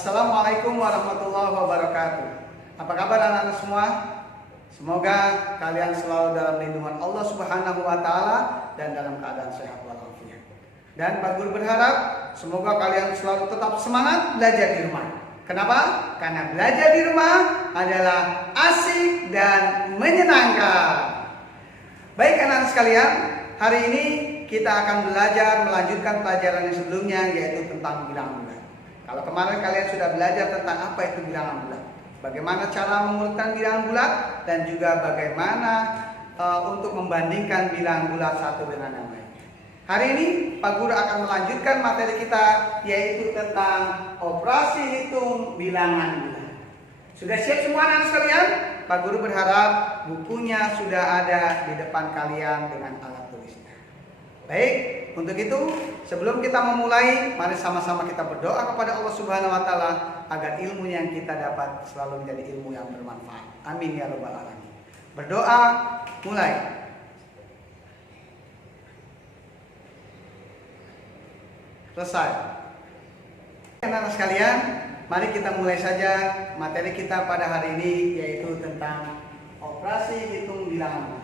Assalamualaikum warahmatullahi wabarakatuh. Apa kabar anak-anak semua? Semoga kalian selalu dalam lindungan Allah Subhanahu wa taala dan dalam keadaan sehat walafiat. Dan Pak Guru berharap semoga kalian selalu tetap semangat belajar di rumah. Kenapa? Karena belajar di rumah adalah asik dan menyenangkan. Baik anak-anak sekalian, hari ini kita akan belajar melanjutkan pelajaran yang sebelumnya, yaitu tentang bilangan bulat. Kalau kemarin kalian sudah belajar tentang apa itu bilangan bulat, bagaimana cara mengumpulkan bilangan bulat, dan juga bagaimana untuk membandingkan bilangan bulat satu dengan yang lain. Hari ini Pak Guru akan melanjutkan materi kita, yaitu tentang operasi hitung bilangan bulat. Sudah siap semua anak sekalian? Pak Guru berharap bukunya sudah ada di depan kalian dengan alat tulisnya. Baik, untuk itu sebelum kita memulai, mari sama-sama kita berdoa kepada Allah Subhanahu wa taala agar ilmu yang kita dapat selalu menjadi ilmu yang bermanfaat. Amin ya rabbal alamin. Berdoa, mulai. Selesai. Anak-anak sekalian, mari kita mulai saja materi kita pada hari ini, yaitu tentang operasi hitung bilangan bulat.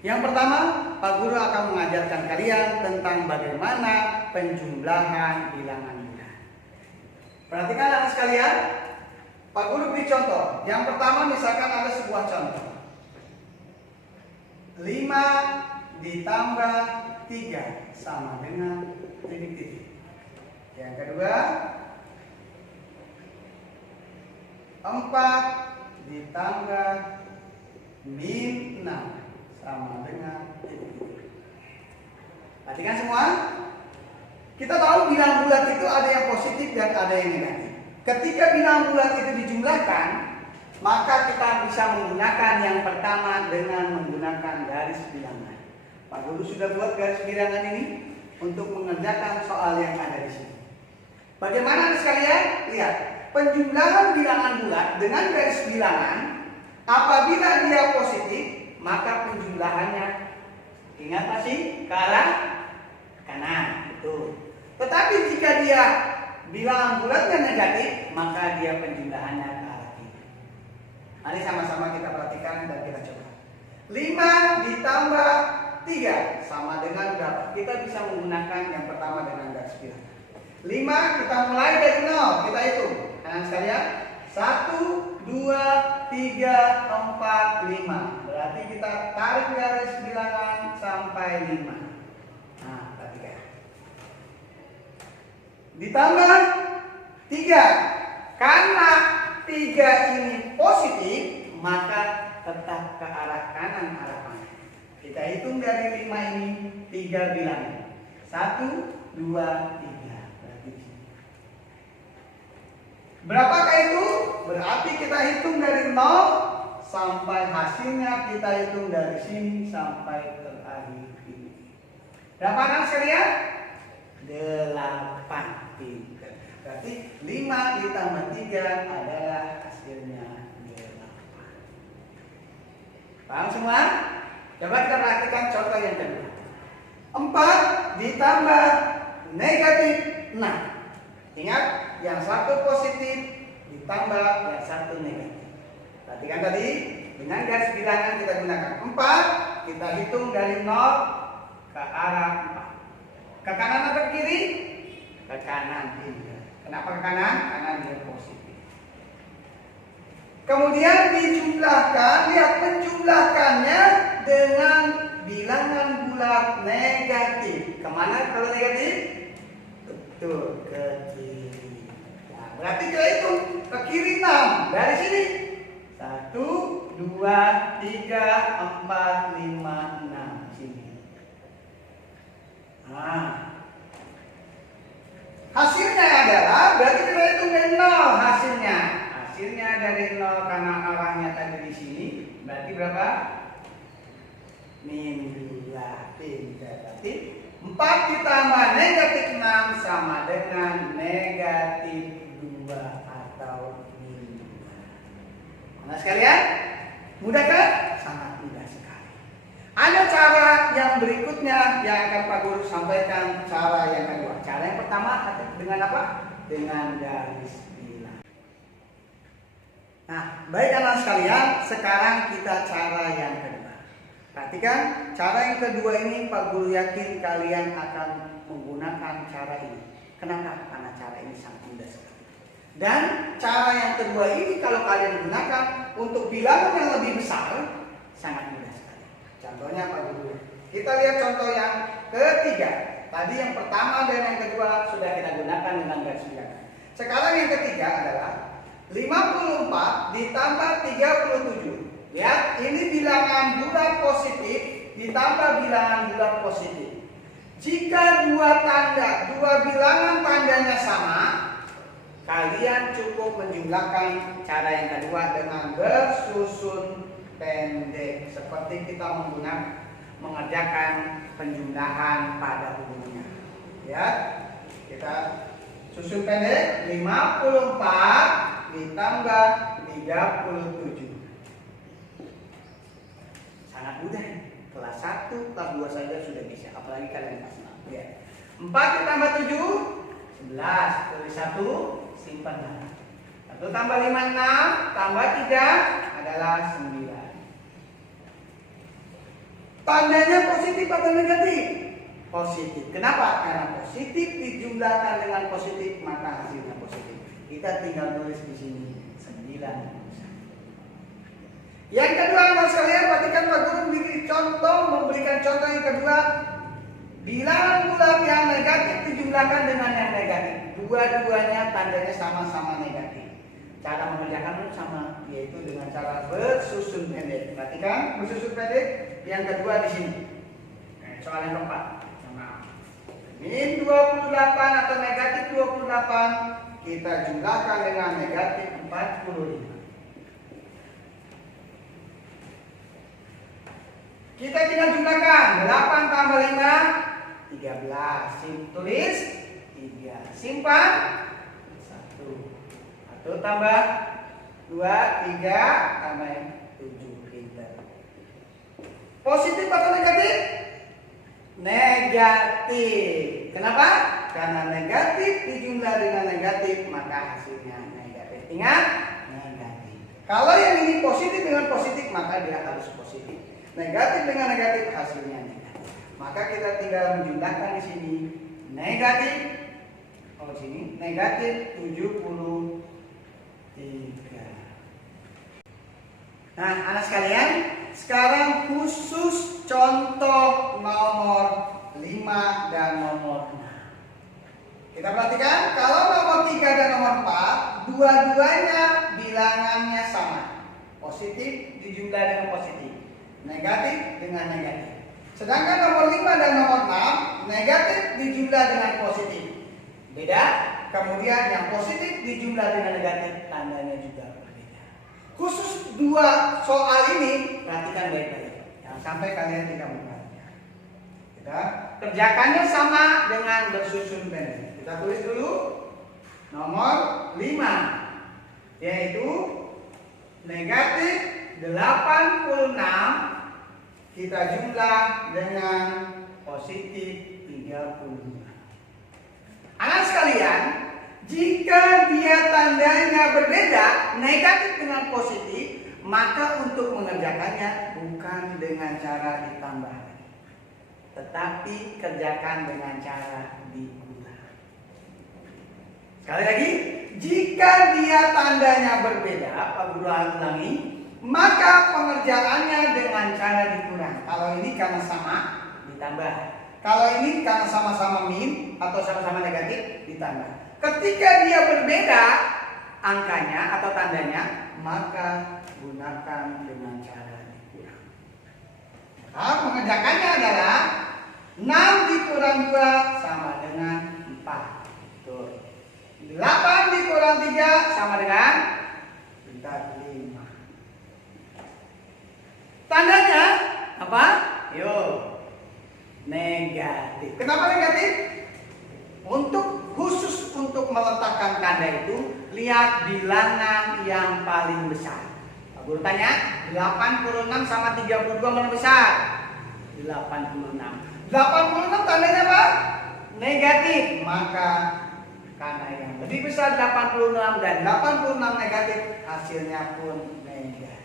Yang pertama, Pak Guru akan mengajarkan kalian tentang bagaimana penjumlahan bilangan bulat. Perhatikan anak sekalian, Pak Guru beri contoh. Yang pertama, misalkan ada sebuah contoh. 5 ditambah 3 sama dengan titik-titik. Yang kedua, 4 ditambah min 6 sama dengan titik-titik. Perhatikan semua. Kita tahu bilangan bulat itu ada yang positif dan ada yang negatif. Ketika bilangan bulat itu dijumlahkan, maka kita bisa menggunakan yang pertama dengan menggunakan garis bilangan. Pak Guru sudah buat garis bilangan ini untuk mengerjakan soal yang ada di sini. Bagaimana sekalian? Lihat, penjumlahan bilangan bulat dengan garis bilangan, apabila dia positif, maka penjumlahannya, ingat masih ke arah kanan, betul. Tetapi jika dia bilangan bulatnya negatif, maka dia penjumlahannya ke arah kiri. Mari sama-sama kita perhatikan dan kita coba. 5 ditambah 3 sama dengan berapa? Kita bisa menggunakan yang pertama dengan garis bilangan. 5 kita mulai dari 0, kita hitung. Kanan sekalian, 1, 2, 3, 4, 5. Berarti kita tarik garis bilangan sampai 5. Nah, perhatikan. Ditambah 3. Karena 3 ini positif, maka tetap ke arah kanan harapannya. Kita hitung dari 5 ini 3 bilangan. 1, 2, 3. Berapakah itu? Berarti kita hitung dari 0 sampai hasilnya kita hitung dari sini sampai ke akhir ini. Berapa anak sekalian? 8. Berarti 5 ditambah 3 adalah hasilnya 8. Paham semua? Coba kita perhatikan contoh yang kedua. 4 ditambah negatif 6. Ingat, yang satu positif ditambah yang satu negatif. Perhatikan tadi, dengan garis bilangan kita gunakan 4, kita hitung dari 0 ke arah 4. Ke kanan atau ke kiri? Ke kanan. Kenapa ke kanan? Karena dia positif. Kemudian dijumlahkan, lihat penjumlahkannya dengan bilangan bulat negatif. Kemana kalau negatif? Betul, ke kiri. Berarti kita hitung ke kiri 6. Dari sini 1, 2, 3, 4, 5, 6. Sini. Nah, hasilnya adalah, berarti kita hitung dari 0 hasilnya. Hasilnya dari 0 karena arahnya tadi di sini. Berarti berapa? Min 2. Berarti 4 ditambah negatif 6 sama dengan negatif 2 atau min 2. Nah sekalian, mudah kan? Sangat mudah sekali. Ada cara yang berikutnya yang akan Pak Guru sampaikan, cara yang kedua. Cara yang pertama dengan apa? Dengan garis bilangan. Nah, baik anak sekalian, sekarang kita cara yang kedua. Perhatikan, cara yang kedua ini Pak Guru yakin kalian akan menggunakan cara ini. Kenapa? Karena cara ini sangat mudah sekali. Dan cara yang kedua ini kalau kalian gunakan untuk bilangan yang lebih besar, sangat mudah sekali. Contohnya Pak Guru. Kita lihat contoh yang ketiga. Tadi yang pertama dan yang kedua sudah kita gunakan dengan garis bilangan. Sekarang yang ketiga adalah 54 ditambah 37. Lihat, ini bilangan bulat positif ditambah bilangan bulat positif. Jika dua bilangan tandanya sama, kalian cukup menjumlahkan cara yang kedua dengan bersusun pendek, seperti kita mengerjakan penjumlahan pada umumnya. Ya, kita susun pendek 54 ditambah 37. Sangat mudah. Kelas 1, kelas 2 saja sudah bisa, apalagi kalian kelas 6. Ya. 4 ditambah 7 11, tulis 1, simpan 1 tambah 5 6, tambah 3 adalah 9. Tandanya positif atau negatif? Positif. Kenapa? Karena positif dijumlahkan dengan positif, maka hasilnya positif. Kita tinggal tulis di sini 9. Yang kedua, anak sekalian, perhatikan Pak Guru memberikan contoh yang kedua. Bilangan bulat yang negatif dijumlahkan dengan yang negatif. Dua-duanya tandanya sama-sama negatif. Cara mengerjakan sama, yaitu dengan cara bersusun pendek. Perhatikan, bersusun pendek. Yang kedua di sini. Soal yang keempat. Min 28 atau negatif 28 kita jumlahkan dengan negatif 45. Kita tinggal jumlahkan 8 tambah 5 13. Tulis 3. Simpan 1. 1 tambah 2 3 tambah 7. Pintar. Positif atau negatif? Negatif. Kenapa? Karena negatif dijumlah dengan negatif, maka hasilnya negatif. Ingat, negatif. Kalau yang ini positif dengan positif, maka dia harus positif. Negatif dengan negatif, hasilnya negatif. Maka kita tinggal menjumlahkan di sini negatif. Oh, sini negatif 73. Nah, anak sekalian, sekarang khusus contoh nomor 5 dan nomor 6. Kita perhatikan, kalau nomor 3 dan nomor 4, dua-duanya bilangannya sama. Positif dijumlah dengan positif, negatif dengan negatif. Sedangkan nomor 5 dan nomor 6, negatif dijumlah dengan positif. Beda. Kemudian yang positif dijumlah dengan negatif, tandanya juga berbeda. Khusus dua soal ini, perhatikan baik-baik. Jangan sampai kalian tidak memperhatikan. Kita kerjakannya sama dengan bersusun pendek. Kita tulis dulu nomor 5, yaitu negatif 86 kita jumlah dengan positif 35. Anak sekalian, jika dia tandanya berbeda, negatif dengan positif, maka untuk mengerjakannya bukan dengan cara ditambah, tetapi kerjakan dengan cara dikurang. Sekali lagi, jika dia tandanya berbeda, Pak Guru ulangi, maka pengerjaannya dengan cara dikurang. Kalau ini karena sama, ditambah. Kalau ini karena sama-sama min atau sama-sama negatif, ditambah. Ketika dia berbeda angkanya atau tandanya, maka gunakan dengan cara dikurang. Nah, mengerjakannya adalah 6 dikurang 2 sama dengan 4. Tuh. 8 dikurang 3 sama dengan 5. Tandanya apa? Yuk. Negatif. Kenapa negatif? Khusus untuk meletakkan tanda itu, lihat bilangan yang paling besar. Pak Guru tanya, 86 sama 32 mana besar? 86. 86 tandanya apa? Negatif. Maka Karena yang lebih besar 86 dan 86 negatif, hasilnya pun negatif.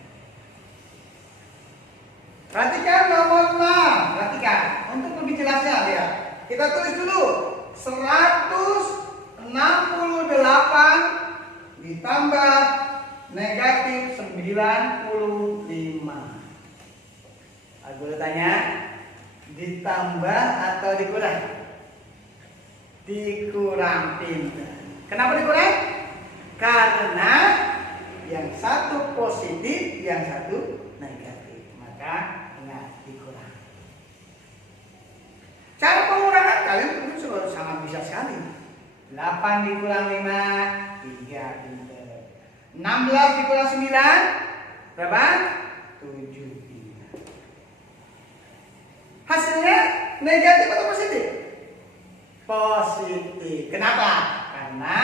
Perhatikan nomor 6. Perhatikan, untuk lebih jelasnya ya. Kita tulis dulu 168 ditambah negatif 95. Aku tanya, ditambah atau dikurang? Dikurang, pintar. Kenapa dikurang? Karena yang satu positif, yang satu negatif. Maka ingat, dikurang. Cara pengurangan kalian mungkin sudah sangat bisa sekali. 8 dikurang 5, 3, pintar. 16 dikurang 9, berapa? 7. Hasilnya negatif atau positif? Positif. Kenapa? Karena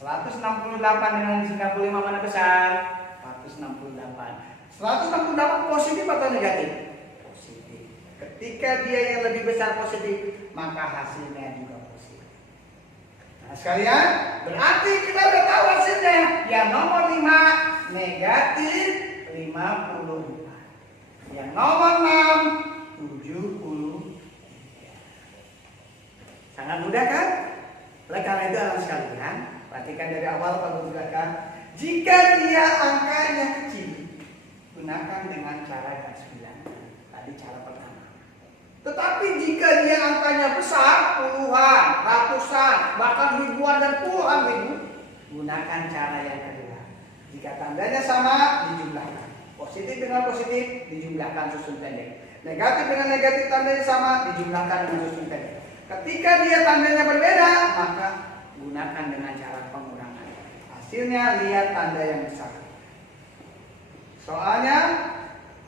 168 dengan 95 mana besar? 168. 168 positif atau negatif? Positif. Ketika dia yang lebih besar positif, maka hasilnya juga positif. Nah sekalian, berarti kita udah tahu hasilnya. Yang nomor 5 negatif 54. Yang nomor 6 70. Sangat mudah kan? Oleh karena itu anak sekalian, perhatikan dari awal Pak Guru belakang. Jika dia angkanya kecil, gunakan dengan cara garis bilang. Tadi cara pertama. Tetapi jika dia angkanya besar, puluhan, ratusan, bahkan ribuan dan puluhan ribu, gunakan cara yang kedua. Jika tandanya sama, dijumlahkan. Positif dengan positif, dijumlahkan susun pendek. Negatif dengan negatif tandanya sama, dijumlahkan dengan susun pendek. Ketika dia tandanya berbeda, maka gunakan dengan cara pengurangan. Hasilnya lihat tanda yang besar. Soalnya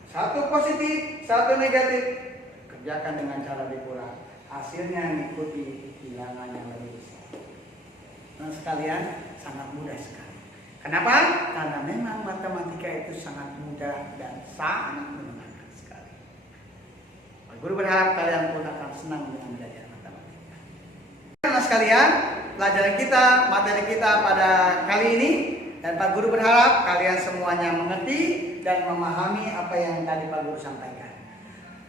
satu positif, satu negatif, kerjakan dengan cara dikurang. Hasilnya mengikuti bilangan yang lebih besar. Nah sekalian, sangat mudah sekali. Kenapa? Karena memang matematika itu sangat mudah dan sangat menyenangkan sekali. Pak Guru berharap kalian pun akan senang dengan belajar matematika. Nah sekalian, pelajaran kita, materi kita pada kali ini, dan Pak Guru berharap kalian semuanya mengerti dan memahami apa yang tadi Pak Guru sampaikan.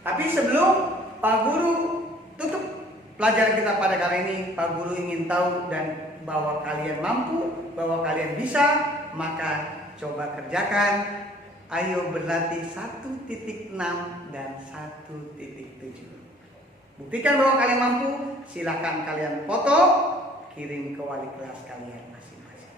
Tapi sebelum Pak Guru tutup pelajaran kita pada kali ini, Pak Guru ingin tahu dan bahwa kalian mampu, bahwa kalian bisa, maka coba kerjakan. Ayo berlatih 1.6 dan 1.7. Buktikan bahwa kalian mampu, silahkan kalian foto, kirim ke wali kelas kalian masing-masing.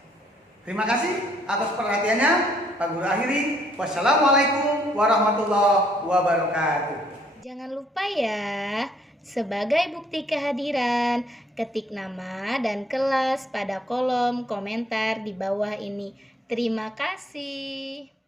Terima kasih atas perhatiannya. Pak Guru akhiri. Wassalamualaikum warahmatullahi wabarakatuh. Jangan lupa ya, sebagai bukti kehadiran, ketik nama dan kelas pada kolom komentar di bawah ini. Terima kasih.